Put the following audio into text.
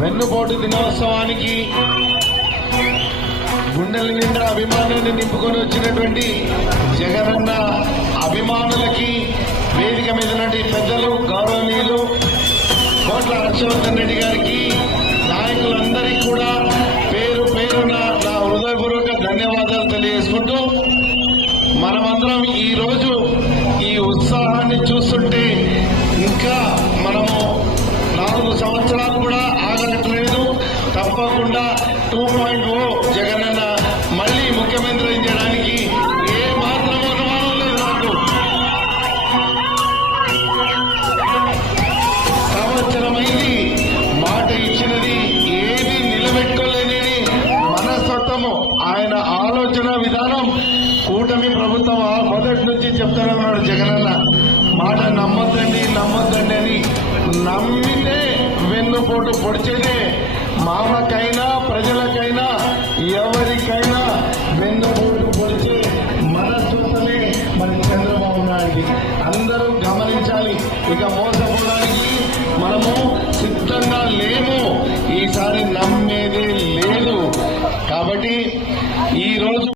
వెన్నుపోటు దినోత్సవానికి గుండెల నిండా అభిమానాన్ని నింపుకొని వచ్చినటువంటి జగనన్న అభిమానులకి వేదిక మీద నుండి పెద్దలు గౌరవనీయులు కోట్ల హర్షవర్ధన్ రెడ్డి గారికి నాయకులందరికీ కూడా పేరు పేరున నా హృదయపూర్వక ధన్యవాదాలు తెలియజేసుకుంటూ మనమందరం ఈ రోజు ఈ ఉత్సాహాన్ని చూస్తుంటే ఇంకా మనము 4 సంవత్సరాలు కూడా ఆగట్లేదు. తప్పకుండా 2.0 జగనన్న మళ్లీ ముఖ్యమంత్రి చేయడానికి ఏ మాత్రం అనుమానం లేదు. నాకు సంవత్సరమైంది, మాట ఇచ్చినది ఏది నిలబెట్టుకోలేని మనస్తత్వము, ఆయన ఆలోచన విధానం. కూటమి ప్రభుత్వం మొదటి నుంచి చెప్తానన్నాడు జగనన్న, మాట నమ్మొద్దండి నమ్మొద్దండి అని. నమ్మితే వెన్నుపోటు పొడిచేదే. మామకైనా ప్రజలకైనా ఎవరికైనా వెన్నుపోటు పొడిచే మనస్తత్వమే మన చంద్రబాబు నాయుడు. అందరూ గమనించాలి. ఇక మోసపోవడానికి